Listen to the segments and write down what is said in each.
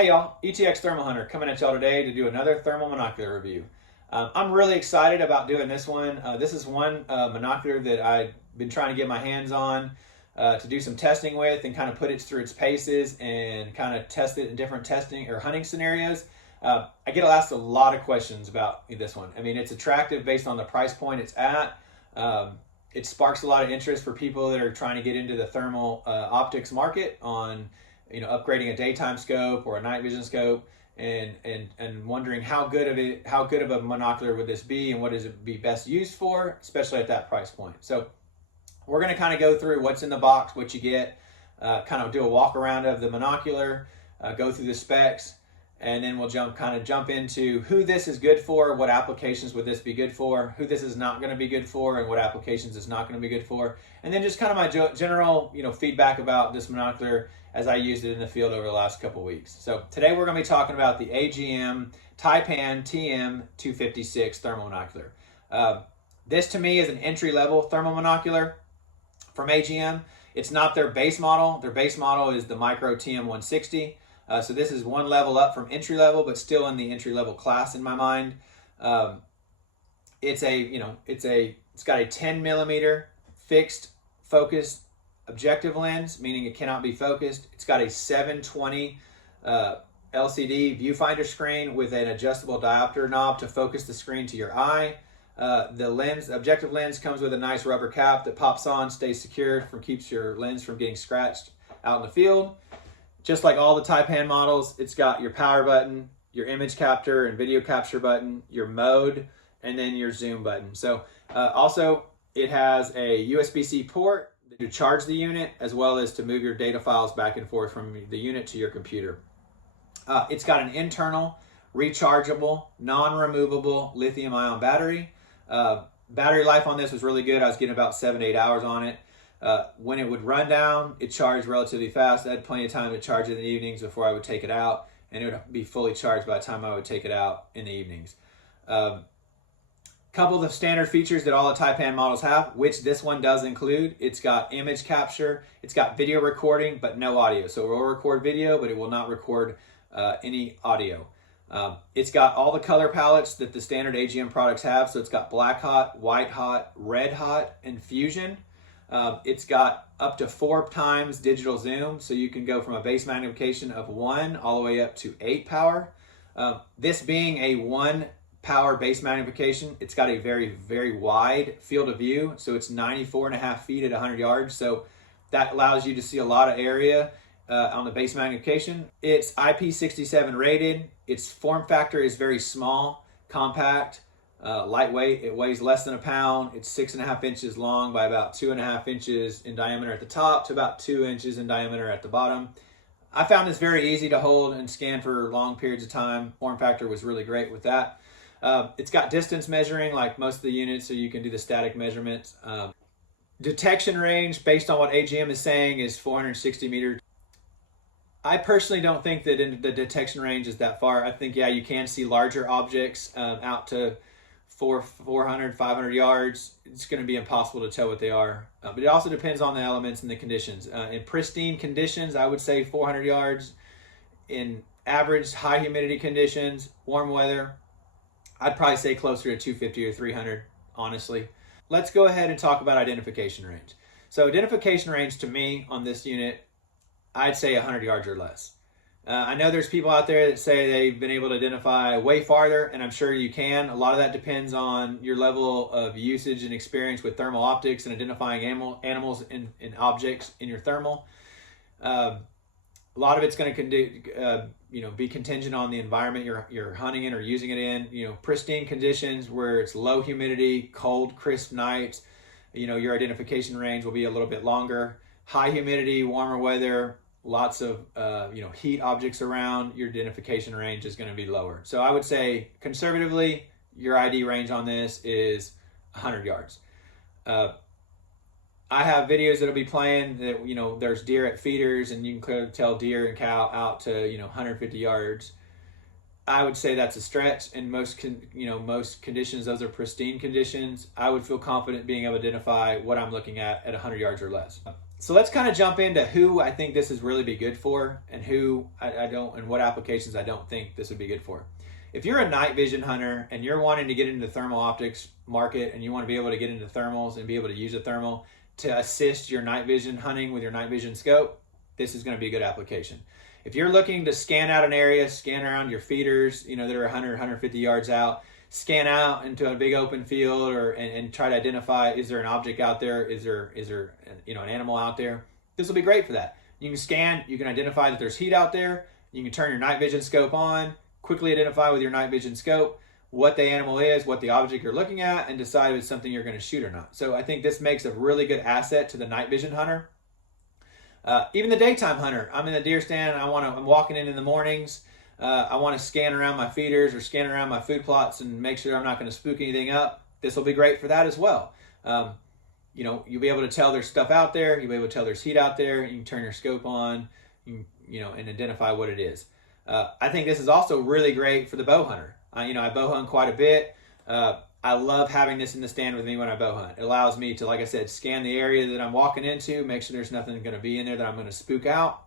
Hey y'all, ETX Thermal Hunter coming at y'all today to do another thermal monocular review. I'm really excited about doing this one. This is one monocular that I've been trying to get my hands on to do some testing with and kind of put it through its paces and kind of test it in different testing or hunting scenarios. I get asked a lot of questions about this one. I mean, it's attractive based on the price point it's at. It sparks a lot of interest for people that are trying to get into the thermal optics market on upgrading a daytime scope or a night vision scope and wondering how good of a monocular would this be and what does it be best used for, especially at that price point. So we're going to kind of go through what's in the box, what you get, kind of do a walk around of the monocular, go through the specs, and then we'll jump into who this is good for, what applications would this be good for, who this is not going to be good for, and what applications it's not going to be good for, and then just kind of my general feedback about this monocular as I used it in the field over the last couple weeks. So today we're going to be talking about the AGM Taipan TM10-256 thermal monocular. This to me is an entry-level thermal monocular from AGM. It's not their base model. Their base model is the micro TM160. So this is one level up from entry level, but still in the entry level class in my mind. It's got a 10 millimeter fixed focus objective lens, meaning it cannot be focused. It's got a 720 LCD viewfinder screen with an adjustable diopter knob to focus the screen to your eye. The objective lens comes with a nice rubber cap that pops on, stays secure, keeps your lens from getting scratched out in the field. Just like all the Taipan models, it's got your power button, your image capture and video capture button, your mode, and then your zoom button. So also it has a USB-C port to charge the unit as well as to move your data files back and forth from the unit to your computer. It's got an internal rechargeable, non-removable lithium-ion battery. Battery life on this was really good. I was getting about 7 to 8 hours on it. When it would run down, it charged relatively fast. I had plenty of time to charge it in the evenings before I would take it out, and it would be fully charged by the time I would take it out in the evenings. Couple of the standard features that all the Taipan models have, which this one does include. It's got image capture, it's got video recording, but no audio. So it will record video, but it will not record any audio. It's got all the color palettes that the standard AGM products have. So it's got black hot, white hot, red hot, and fusion. It's got up to 4 times digital zoom, so you can go from a base magnification of 1 all the way up to 8 power. This being a 1 power base magnification, it's got a very, very wide field of view, so it's 94.5 feet at 100 yards, so that allows you to see a lot of area on the base magnification. It's IP67 rated. Its form factor is very small, compact, lightweight. It weighs less than a pound. It's 6.5 inches long by about 2.5 inches in diameter at the top to about 2 inches in diameter at the bottom. I found this very easy to hold and scan for long periods of time. Form factor was really great with that. It's got distance measuring like most of the units, so you can do the static measurements. Detection range, based on what AGM is saying, is 460 meters. I personally don't think that the detection range is that far. I think, yeah, you can see larger objects out to 400, 500 yards. It's going to be impossible to tell what they are. But it also depends on the elements and the conditions. In pristine conditions, I would say 400 yards. In average high humidity conditions, warm weather, I'd probably say closer to 250 or 300, honestly. Let's go ahead and talk about identification range. So identification range to me on this unit, I'd say 100 yards or less. I know there's people out there that say they've been able to identify way farther, and I'm sure you can. A lot of that depends on your level of usage and experience with thermal optics and identifying animals and objects in your thermal. A lot of it's going to be contingent on the environment you're hunting in or using it in. Pristine conditions where it's low humidity, cold, crisp nights, your identification range will be a little bit longer. High humidity, warmer weather, lots of heat objects around, your identification range is going to be lower. So I would say conservatively, your ID range on this is 100 yards. I have videos that'll be playing that there's deer at feeders, and you can clearly tell deer and cow out to 150 yards. I would say that's a stretch. In most conditions, those are pristine conditions. I would feel confident being able to identify what I'm looking at 100 yards or less. So let's kind of jump into who I think this is really be good for, and who I don't, and what applications I don't think this would be good for. If you're a night vision hunter and you're wanting to get into the thermal optics market, and you want to be able to get into thermals and be able to use a thermal to assist your night vision hunting with your night vision scope, this is going to be a good application. If you're looking to scan out an area, scan around your feeders, that are 100, 150 yards out, scan out into a big open field, and try to identify, is there an object out there? Is there an animal out there? This will be great for that. You can scan, you can identify that there's heat out there. You can turn your night vision scope on, quickly identify with your night vision scope what the animal is, what the object you're looking at, and decide if it's something you're going to shoot or not. So I think this makes a really good asset to the night vision hunter. Even the daytime hunter. I'm in the deer stand. I'm walking in the mornings. I want to scan around my feeders or scan around my food plots and make sure I'm not going to spook anything up. This will be great for that as well. You'll be able to tell there's stuff out there. You'll be able to tell there's heat out there. You can turn your scope on, and identify what it is. I think this is also really great for the bow hunter. I bow hunt quite a bit. I love having this in the stand with me when I bow hunt. It allows me to, like I said, scan the area that I'm walking into, make sure there's nothing going to be in there that I'm going to spook out.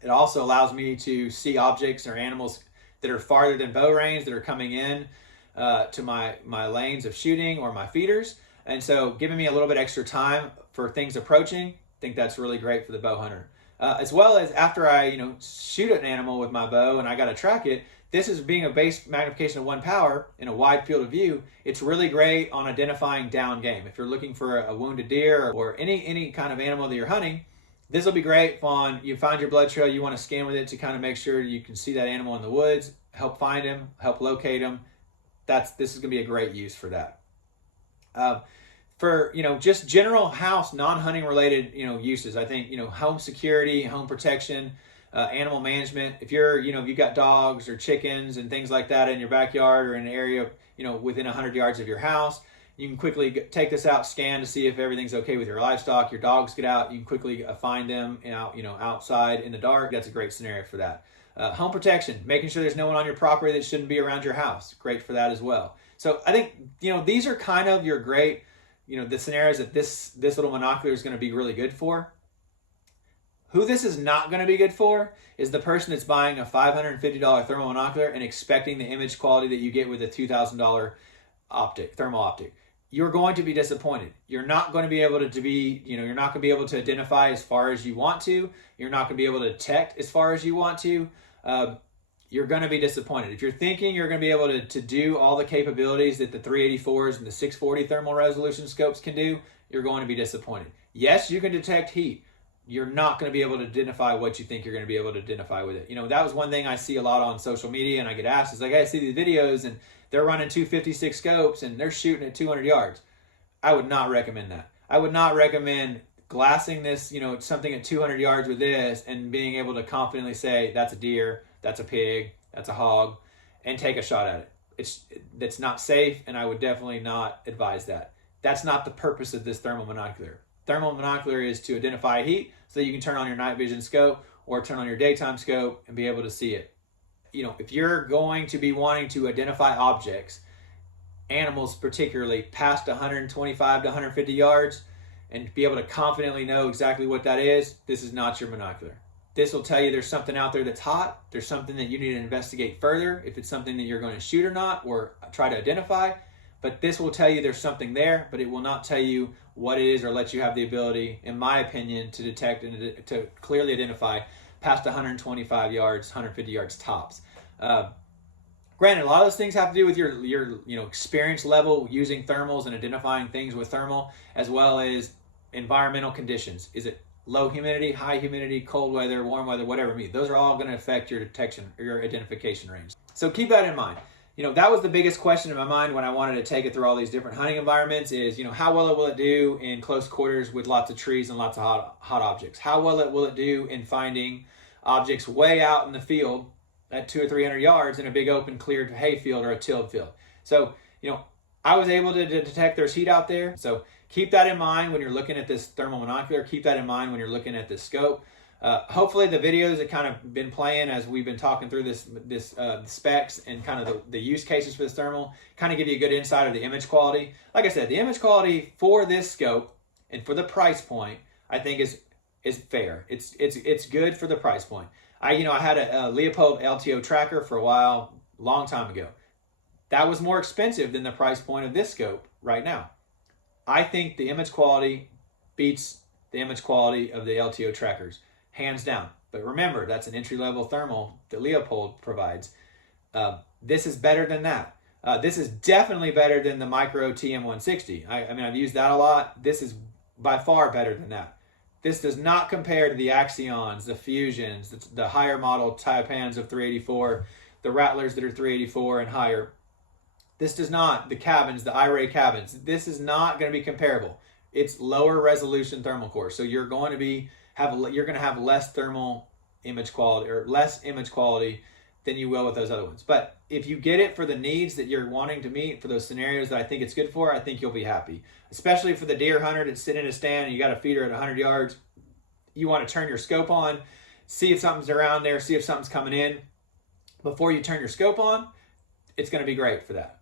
It also allows me to see objects or animals that are farther than bow range that are coming in to my lanes of shooting or my feeders. And so giving me a little bit extra time for things approaching, I think that's really great for the bow hunter. As well as after I shoot an animal with my bow and I got to track it, this is being a base magnification of 1 power in a wide field of view. It's really great on identifying down game. If you're looking for a wounded deer or any kind of animal that you're hunting, this will be great on, you find your blood trail, you want to scan with it to kind of make sure you can see that animal in the woods, help find him, help locate him. This is going to be a great use for that. For just general house non-hunting related uses, I think home security, home protection, animal management. If you've got dogs or chickens and things like that in your backyard or in an area within 100 yards of your house, you can quickly take this out, scan to see if everything's okay with your livestock. Your dogs get out, you can quickly find them outside in the dark. That's a great scenario for that. Home protection, making sure there's no one on your property that shouldn't be around your house. Great for that as well. So I think these are kind of your great the scenarios that this little monocular is going to be really good for. Who this is not going to be good for is the person that's buying a $550 thermal monocular and expecting the image quality that you get with a $2,000 thermal optic. You're going to be disappointed. You're not going to be able you're not going to be able to identify as far as you want to. You're not going to be able to detect as far as you want to. You're going to be disappointed. If you're thinking you're going to be able to do all the capabilities that the 384s and the 640 thermal resolution scopes can do, you're going to be disappointed. Yes, you can detect heat. You're not going to be able to identify what you think you're going to be able to identify with it. That was one thing I see a lot on social media, and I get asked, is like, I see these videos and they're running 256 scopes and they're shooting at 200 yards. I would not recommend that. I would not recommend glassing this, something at 200 yards with this and being able to confidently say, that's a deer, that's a pig, that's a hog, and take a shot at it. That's not safe, and I would definitely not advise that. That's not the purpose of this thermal monocular. Thermal monocular is to identify heat so that you can turn on your night vision scope or turn on your daytime scope and be able to see it. If you're going to be wanting to identify objects, animals particularly, past 125 to 150 yards, and be able to confidently know exactly what that is, this is not your monocular. This will tell you there's something out there that's hot, there's something that you need to investigate further, if it's something that you're going to shoot or not, or try to identify. But this will tell you there's something there, but it will not tell you what it is or let you have the ability, in my opinion, to detect and to clearly identify past 125 yards, 150 yards tops. Granted, a lot of those things have to do with your experience level using thermals and identifying things with thermal, as well as environmental conditions. Is it low humidity, high humidity, cold weather, warm weather, whatever it means? Those are all going to affect your detection or your identification range. So keep that in mind. That was the biggest question in my mind when I wanted to take it through all these different hunting environments is, how well will it do in close quarters with lots of trees and lots of hot objects? How well will it do in finding objects way out in the field at 200 or 300 yards in a big open cleared hay field or a tilled field? So, I was able to detect there's heat out there. So keep that in mind when you're looking at this thermal monocular. Keep that in mind when you're looking at this scope. Hopefully the videos that kind of been playing as we've been talking through this specs and kind of the use cases for this thermal kind of give you a good insight of the image quality. Like I said, the image quality for this scope and for the price point, I think is fair. It's good for the price point. I had a Leopold LTO tracker for a while, long time ago. That was more expensive than the price point of this scope right now. I think the image quality beats the image quality of the LTO trackers, hands down. But remember, that's an entry-level thermal that Leopold provides. This is better than that. This is definitely better than the Micro TM10-256. I mean, I've used that a lot. This is by far better than that. This does not compare to the Axions, the Fusions, the higher model Taipans of 384, the Rattlers that are 384 and higher. This does not, the cabins, the iRay cabins, this is not going to be comparable. It's lower resolution thermal core. So you're going to have less thermal image quality, or less image quality than you will with those other ones. But if you get it for the needs that you're wanting to meet, for those scenarios that I think it's good for, I think you'll be happy. Especially for the deer hunter that's sitting in a stand and you got a feeder at 100 yards. You want to turn your scope on, see if something's around there, see if something's coming in. Before you turn your scope on, it's going to be great for that.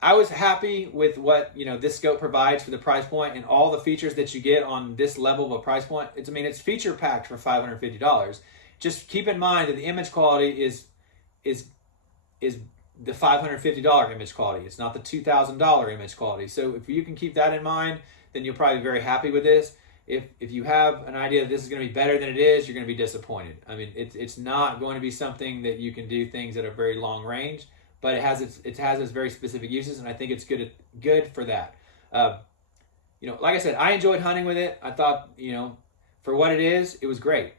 I was happy with what this scope provides for the price point and all the features that you get on this level of a price point. It's feature packed for $550. Just keep in mind that the image quality is the $550 image quality. It's not the $2,000 image quality. So if you can keep that in mind, then you'll probably be very happy with this. If you have an idea that this is going to be better than it is, you're going to be disappointed. I mean, it's not going to be something that you can do things at a very long range, but it has its very specific uses, and I think it's good for that. Like I said, I enjoyed hunting with it. I thought, for what it is, it was great.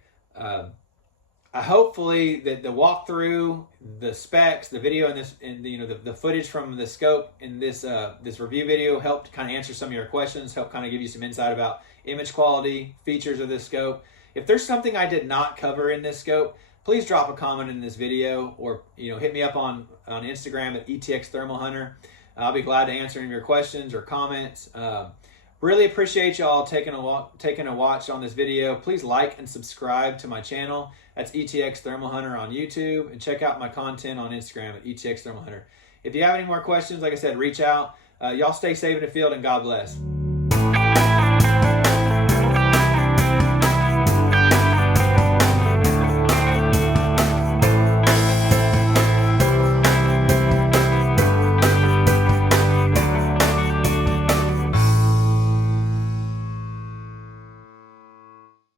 Hopefully that the walkthrough, the specs, the video, and the footage from the scope in this review video helped kind of answer some of your questions, helped kind of give you some insight about image quality, features of this scope. If there's something I did not cover in this scope, please drop a comment in this video, or hit me up on Instagram at ETX Thermal Hunter. I'll be glad to answer any of your questions or comments. Really appreciate y'all taking a watch on this video. Please like and subscribe to my channel. That's ETX Thermal Hunter on YouTube, and check out my content on Instagram at ETX Thermal Hunter. If you have any more questions, like I said, reach out. Y'all stay safe in the field, and God bless.